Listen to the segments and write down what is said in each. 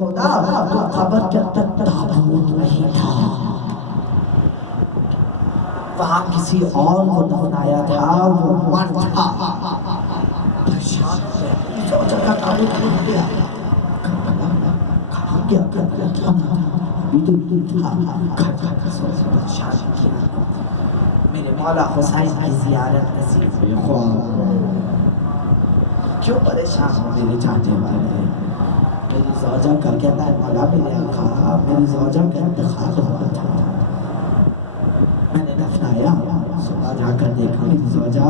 کھودا تو قبر کے اندر تابوت نہیں تھا، وہاں کسی اور کو دفنایا تھا، وہ مرد تھا۔ پریشان سوچا کا تابوت کھل گیا، کہاں گیا کیا پریشان کیا۔ میرے مولا حسین کی زیارت نصیب ہوئی، کیوں پریشان ہو میرے چاہنے والے؟ میری زوجہ کا کہتا ہے مولا میرے آقا، میری زوجہ کا انتقال ہوا تھا، میں نے دفنایا، صبح جا کر دیکھا میری زوجہ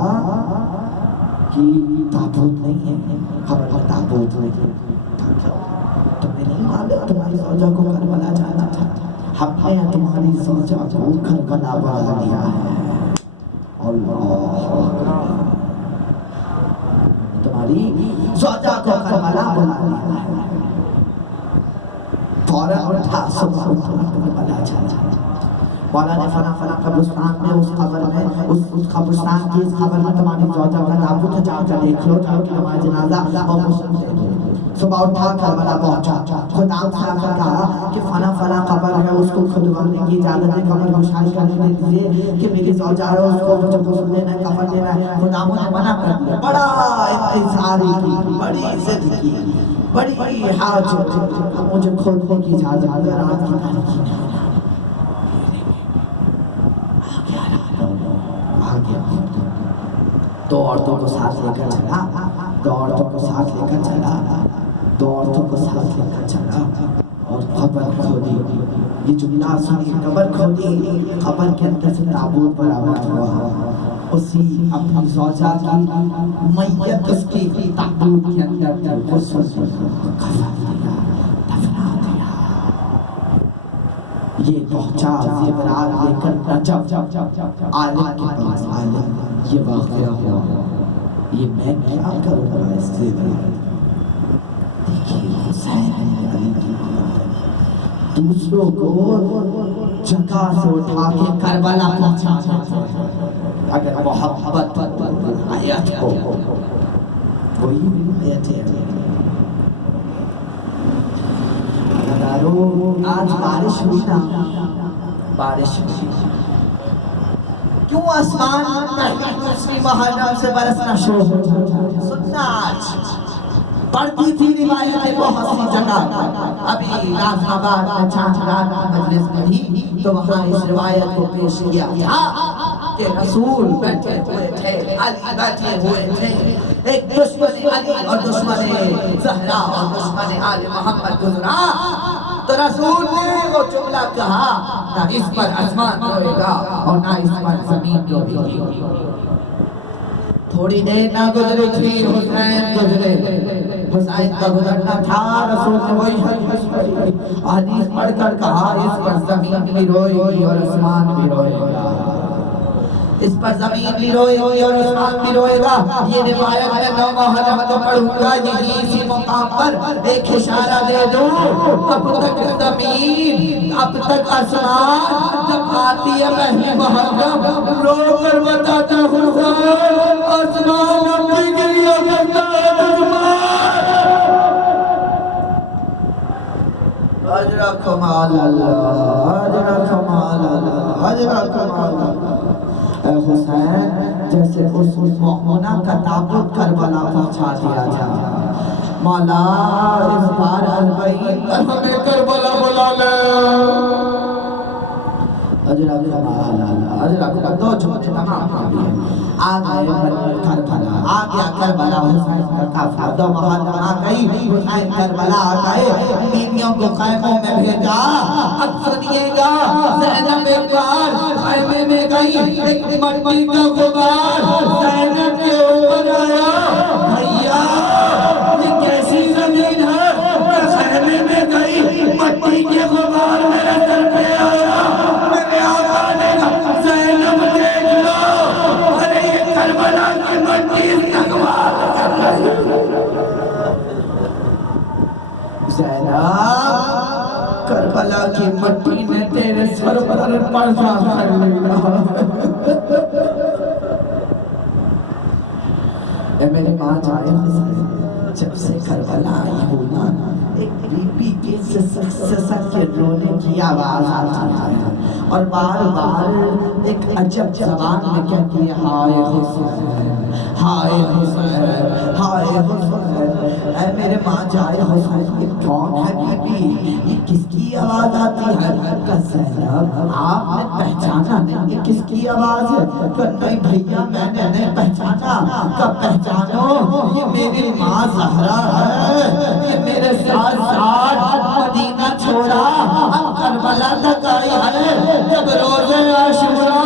کی تابوت نہیں ہے، قبر میں تابوت نہیں ہے۔ تمہیں نہیں معلوم تمہاری زوجہ کو کربلا جانا تھا، ہم نے تمہاری زوجہ کو کربلا بنا لیا ہے۔ اللہ تمہاری زوجہ کو کربلا بنا لیا ہے۔ فوراً اٹھا صبح اٹھا کربلا چلا۔ مولا نے فلاں فلاں قبرستان میں اس قبر میں اس قبرستان کی اس قبر میں تمہاری زوجہ کا تابوت ہے، جا کر دیکھ لو، جاؤ کہ ہمارا جنازہ اور مسلم دے دو۔ صبح اٹھا کربلا پہنچا، خدا سے آ کر کہا کہ فلاں فلاں قبر ہے، اس کو کھدوانے کی اجازت ہے، قبر گشائی کرنے دیجیے کہ میری زوجہ ہے، اس کو مجھے غسل دینا ہے، کفن دینا ہے۔ خدا نے منع کر دیا، بڑا انتظاری کی، بڑی عزت کی، بڑی حاجت، مجھے کھولنے کی اجازت ہے، رات کی تاریکی نہیں آ گیا۔ دو عورتوں کو ساتھ لے کر چلا، دو عورتوں کو ساتھ لے کر چلا، دو عورتوں کو ساتھ لے کر چلا اور قبر کھودی۔ یہ جملہ سنی، قبر کھودی، قبر کے اندر سے تابوت برآمد ہوا، اسی اپنی زوجہ کی میت اس کی تابوت کے اندر تھی، غسل دیا، کفن دیا، دفنا دیا۔ یہ پہنچا زیورات لے کر نجف عالم کے پاس، عالم یہ واقعہ ہوا، یہ میں کیا کروں گا اس زیورات؟ دیکھیے حسین علی کی بات ہے، دوسروں کو جگہ سے اٹھا کے کربلا پہنچا جاتا ہے۔ اگر محبت آیت ہو، وہی آیت ہے۔ آج بارش ہوئی نا، بارش ہوئی، کیوں آسمان پہلی دوسری محرم سے برسنا شروع ہو جاتا ہے؟ سننا آج پڑھتی تھی روایتیں بہت سی جگہ، ابھی راز آباد میں چاند رات کی مجلس پڑھی تو وہاں اس روایت کو پیش کیا تھا کہ رسول بیٹھے ہوئے تھے، علی بیٹھے ہوئے تھے، ایک دشمن علی اور دشمن زہرا اور دشمن آل محمد گزرا تو رسول نے وہ جملہ کہا، نہ اس پر آسمان روئے گا اور نہ اس پر زمین روئے گی۔ تھوڑی دیر نہ گزری تھی، حسین گزرے، حسین کا گزرنا تھا، رسول نے وہی حدیث پڑھ کر کہا اس پر زمین بھی روئے گی اور آسمان بھی روئے گا، اس پر زمین بھی روئے گی اور آسمان بھی روئے گا۔ یہ روایت میں 9 محرم کو پڑھوں گا، یہی اسی مقام پر ایک اشارہ دے دوں، اب تک زمین اب تک آسمان جب آتی ہے پہلی محرم رو کر بتاتا حسین آسمان اب بھی گریہ کرتا ہے اجرکم اللہ، اجرکم اللہ، اجرکم اللہ۔ اے حسین جیسے اس مومنہ کا تابوت کربلا پہنچا دیا جائے، مولا اس بار البعین پر ہمیں کربلا بلا لے۔ اجرکم اللہ، اجرکم، دو چھوٹے تمام کھاتی ہیں، آ گئے کربلا، آ گیا کربلا، حسین کا کافلہ 2 محرم آ گئی، حسین کربلا آ گئے، بیویوں کو خیموں میں بھیجا۔ اب سنیے گا، زینب ایک بار خیمے میں گئی، ایک مٹی کا غبار زینب کے اوپر آیا، بھیا یہ کیسی زمین ہے، میں خیمے میں گئی، مٹی کے غبار میرے سر پہ آیا، میرے آقا نے کہا زینب دیکھ لو، ارے یہ کربلا کی مٹی استقبال کر رہی ہے۔ زینب کربلا کی مٹی نے تیرے سر پر پردہ کر لیا۔ اے میرے ماں جائے حسین، جب سے کربلا آئی ہو نا، ایک بی بی کے سسک کے رونے کی آواز آتی ہے اور بار بار ایک عجب زبان میں کہتی ہے ہائے حسین ہائے حسین ہائے حسین اے میرے ماں جائے حسین یہ کون ہے بی بی یہ کس کی آواز آتی ہے کہ زینب آپ نے پہچانا نہیں یہ کس کی آواز ہے کہ نہیں بھیا میں نے نہیں پہچانا کہ پہچانو یہ میری ماں زہرا ہے یہ میرے ساتھ ساتھ مدینہ چھوڑا اب کربلا تک آئی ہے جب روزے عاشورا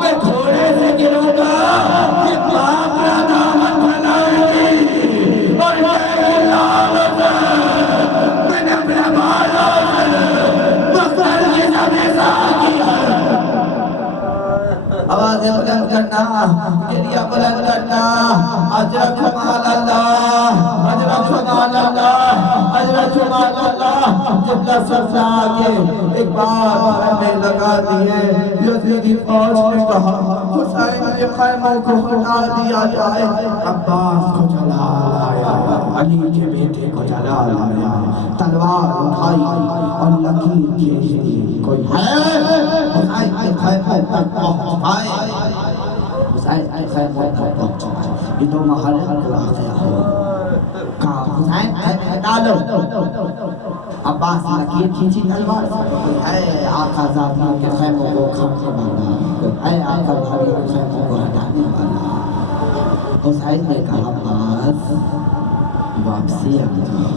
میں گھوڑے سے گروں گا یہ باپ را دامن بنائے گی اور میں لعنت میں نے اپنے بالوں سے مقتل کی زمینہ کیا آوازیں بلند کرنا گریہ بلند کرنا اجرک مال اللہ اجرک مال اللہ اجرک مال اللہ جبلہ سبزہ آگے ایک بار میں لگا دیئے یزیدی فوج نے کہا حسین کے خیموں کو ہٹا دیا جائے عباس کو جلا لایا علی کے بیٹے کو جلا لایا تلوار اٹھائی اور لکیر کھینچ دی کوئی ہے حسین کے خیموں تک پہنچائے حسین کے خیموں تک پہنچائے یہ دو محرم کو واقعہ ہے کہا حسین ہٹا لو عباس لکیر کھینچی تلوار اے آقا زادیوں کے خیموں کو کھانے والا اے آقا زادیوں کے خیموں کو ہٹانے والا حسین نے کہا عباس واپسی آ جائے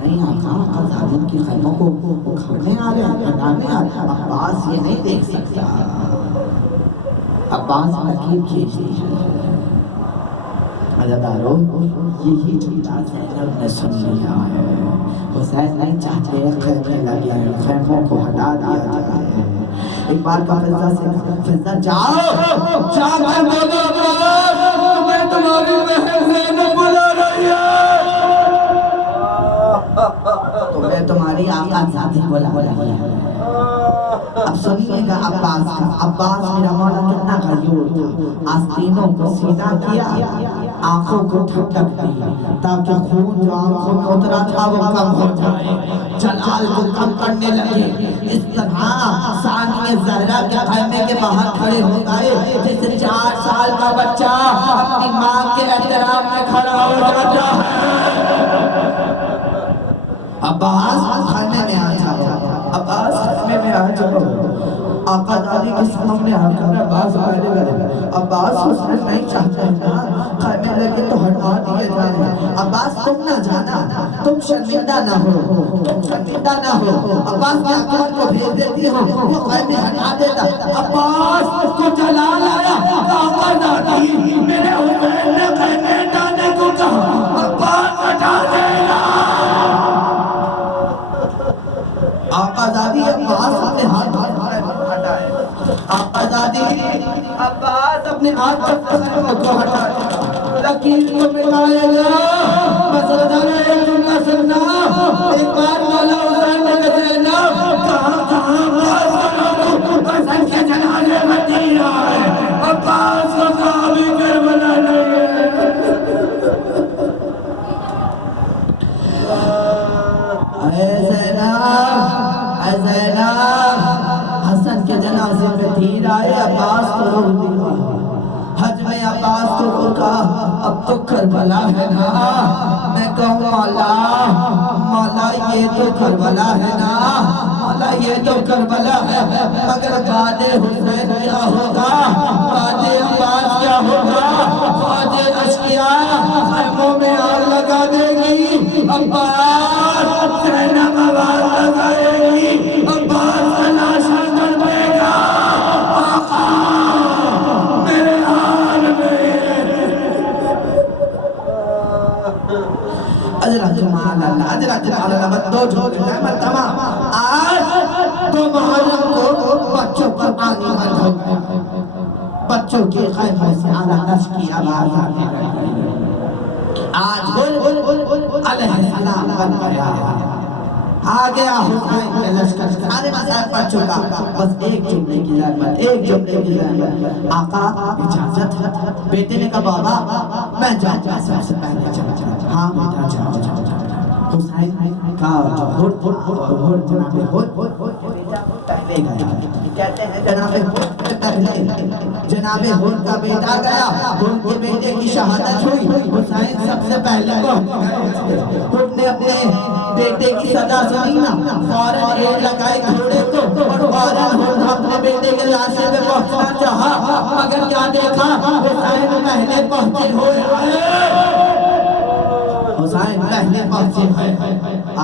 نہیں آقا زادیوں کی خیموں کو کھانے آ رہے ہیں ہٹانے آ رہے ہیں عباس یہ نہیں دیکھ سکتا عباس لکیر کھینچی ہے عزادارو یہی جملہ زینب نے سن لیا ہے حسین نہیں چاہتے خیمے لگے ہیں خیموں کو ہٹا دیا جائے ایک بار کا فضہ سے فضہ جاؤ جا کر بولو عباس تمہیں تمہاری بہن زینب بلا رہی ہے تمہیں تمہاری آقا زادی بلا رہی ہے اب سنیے گا عباس کا عباس میرا مولا کتنا غیور تھا آستینوں کو سیدھا کیا آنکھوں کو ٹھٹک دی تاکہ خون جو آنکھوں میں اترا تھا وہ کم ہو جائے جلال کو کم کرنے لگے اس طرح ثانی زہرا کے خیمے کے باہر کھڑے ہو گئے جیسے 4 سال کا بچہ اپنی ماں کے احترام میں کھڑا ہو جاتا ہے عباس خیمے میں آ جاؤ عباس خیمے میں آ جاؤ آقا زادی کے سامنے آ کر عباس پہلے گئے عباس حسین نہیں چاہتے ہیں نا خیمے لگے تو ہٹا دیے جائیں عباس تم نہ جانا تم شرمندہ نہ ہو تم شرمندہ نہ ہو عباس میں اکبر کو بھیج دیتی ہو وہ خیمے ہٹا دیتا عباس کو جلا لایا آقا زادی میرے حسین نے خیمے ہٹانے کو کہا عباس ہٹا دینا آقا زادی عباس اپنے ہاتھ ہٹائے آقا زادی عباس اپنے ہاتھ کو ہٹائے لکیر کو مٹائے گا بس رضانا ایک جملہ سننا ایک بار مولا حسین نے کہنا کہاں عباس حسین کے جنازے مدینہ ہے عباس کو صحابی کربلا نہیں ہے اے زینب حسن کے جنازے پہ تیر آئے عباس کو روک دیا حج میں عباس کو روکا اب تو کربلا ہے نا میں کہوں مولا یہ تو کربلا ہے نا مولا یہ تو کربلا ہے مگر بعد حسین کیا ہوگا بعد عباس کیا ہوگا بعد اشکیاء خیموں میں آگ لگا دے گی عباس زینب آواز لگائے گی عباس کا لاشا کر دے گا آقا میرے حال میں اجرہ جمال اللہ اجرہ جمال اللہ بدو جھوٹ نعمت تمام آج تو محرم کو بچوں پر آنی بند ہو گیا بچوں کے خیموں سے آلہ نش کی آواز آنے لگی آج گل علیہ السلام بن گیا آ گیا حسین کے لشکر سارے مسائل پڑھ چکا بس ایک جملے کی زحمت آقا اجازت ہے بیٹے نے کہا بابا میں جاؤں گا سب سے پہلے ہاں بیٹا جاؤ حسین کا جو جناب پہلے گیا، کہتے ہیں جناب ہود کا بیٹا گیا، ہود کے بیٹے کی شہادت ہوئی، حسین سب سے پہلے ہود نے اپنے بیٹے کی صدا سنی نا، فوراً ایڑ لگائی گھوڑے کو اور فوراً ہود اپنے بیٹے کے لاشے پہ پہنچنا چاہا، مگر کیا دیکھا حسین پہلے پہنچے ہوئے حسین پہلے پہنچے ہیں۔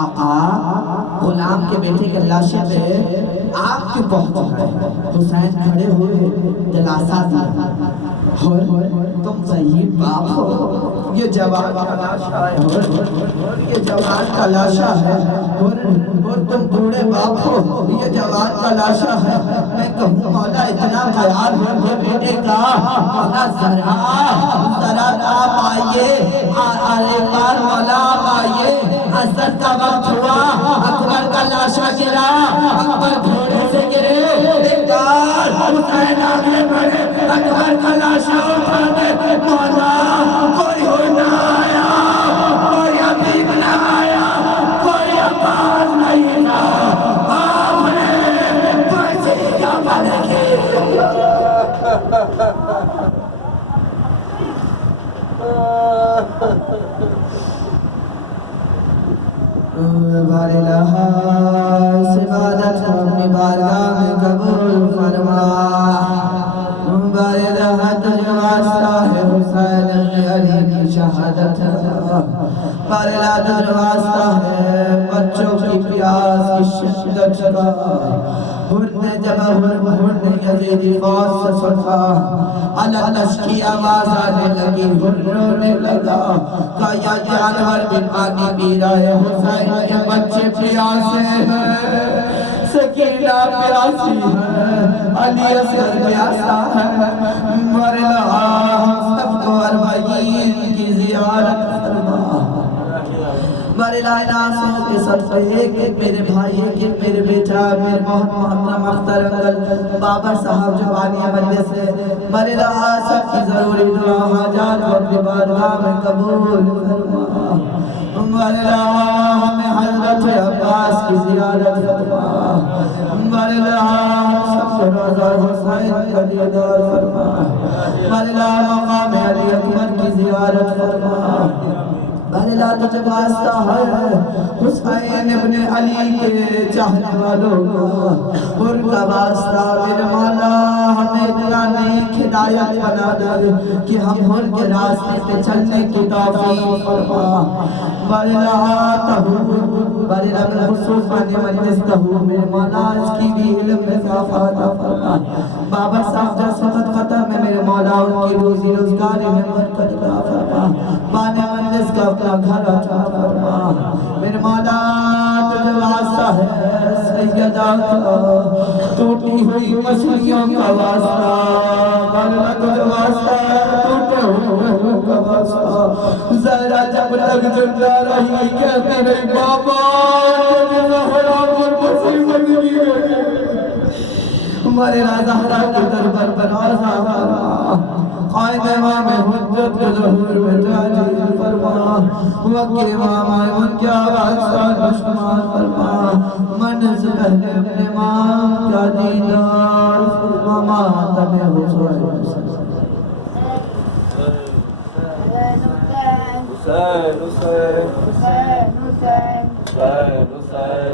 آقا غلام کے بیٹے کے لاشے پہ آپ کیوں پہنچ گئے؟ حسین کھڑے ہوئے دلاسا دیا، اور تم صحیح باپ ہو، یہ جوان کا لاشا ہے، یہ جوان کا لاشا ہے، اور تم بوڑھے باپ ہو، یہ جوان کا لاشا ہے۔ میں کہوں مولا اتنا خیال ہو کے بیٹے کا، مولا ذرا آپ آئیے، آلیکار مولا آپ آئیے، عصر کا وقت ہوا، اکبر کا لاشا گرا، اکبر گھوڑے سے گرے، دیکھار حسین آگے بڑھے، اکبر کا لاشا اٹھا دے، مولا کوئی ہو نہ آیا، کوئی حبیب نہ آیا، کوئی عباس نہیں تھا، آپ نے پرچی کا بلے کی بار الہ سبادت اپنی بارگاہ میں قبول فرما، بار الہ تجھے واسطہ ہے حسین ابن علی کی شہادت، بار الہ تجھے واسطہ ہے بچوں کی پیاس کی شدت کا، نے جب ہرن یزیدی فوج سے سنا، علالش کی آواز آنے لگی، رونے لگا، کہا یا جانور بھی پانی پی رہا ہے، حسین کے بچے پیاسے ہیں، سکینہ پیاسی ہے، علی اصغر پیاسا ہے، مرلا ہم سب کو اربعین کی زیارت فرما، مرلا ناسوں کے سب ایک میرے بھائی، ایک میرے بیٹا، میرے محترم اختر انگل بابا صاحب جو بانیہ بندے سے، مرلا سب کی ضروری دعا حاجات اپنی بارگاہ میں قبول فرما، مرلا ہمیں حضرت عباس کی زیارت فرما، مرلا سب کو روضہ حسین کا دیدار فرما، مرلا مقام علی اکبر کی زیارت فرما، مرلا تجھے واسطہ ہے حسین ابن علی کے چاہنے والوں کا، ان کا واسطہ میرے مولا ہمیں اتنا نیک ہدایت بنا دے کہ ہم ان کے راستے پہ چلنے کی توفیق فرما، مرلا تہور مرلا بالخصوص بانی مجلس تہور میرے مولا اس کی بھی علم میں اضافہ عطا فرما، بابا صاحب جس وقت ختم ہے میرے مولا ان کی روزی روزگاری میں برکت عطا فرما، بانی مجلس کا اپنا گھر عطا فرما، میرے مولا تجھے واسطہ ہے سیدہ کا ٹوٹی ہوئی مچھلیوں کا واسطہ، مولا تجھے واسطہ ہے ٹوٹے ہوئے کا واسطہ، زہرا جب تک زندہ رہی کہتی رہی بابا تجھے حرام اور مصیبت کی گئی، ہمارے زہرا کے دربار پر آزا فرما، قائم امام حجت کے ظہور میں تعجیل فرما، وقت امام ان کی آواز سال بشمار فرما، من سے پہلے اپنے امام کا دیدار فرما، ماتم حسین حسین حسین حسین حسین حسین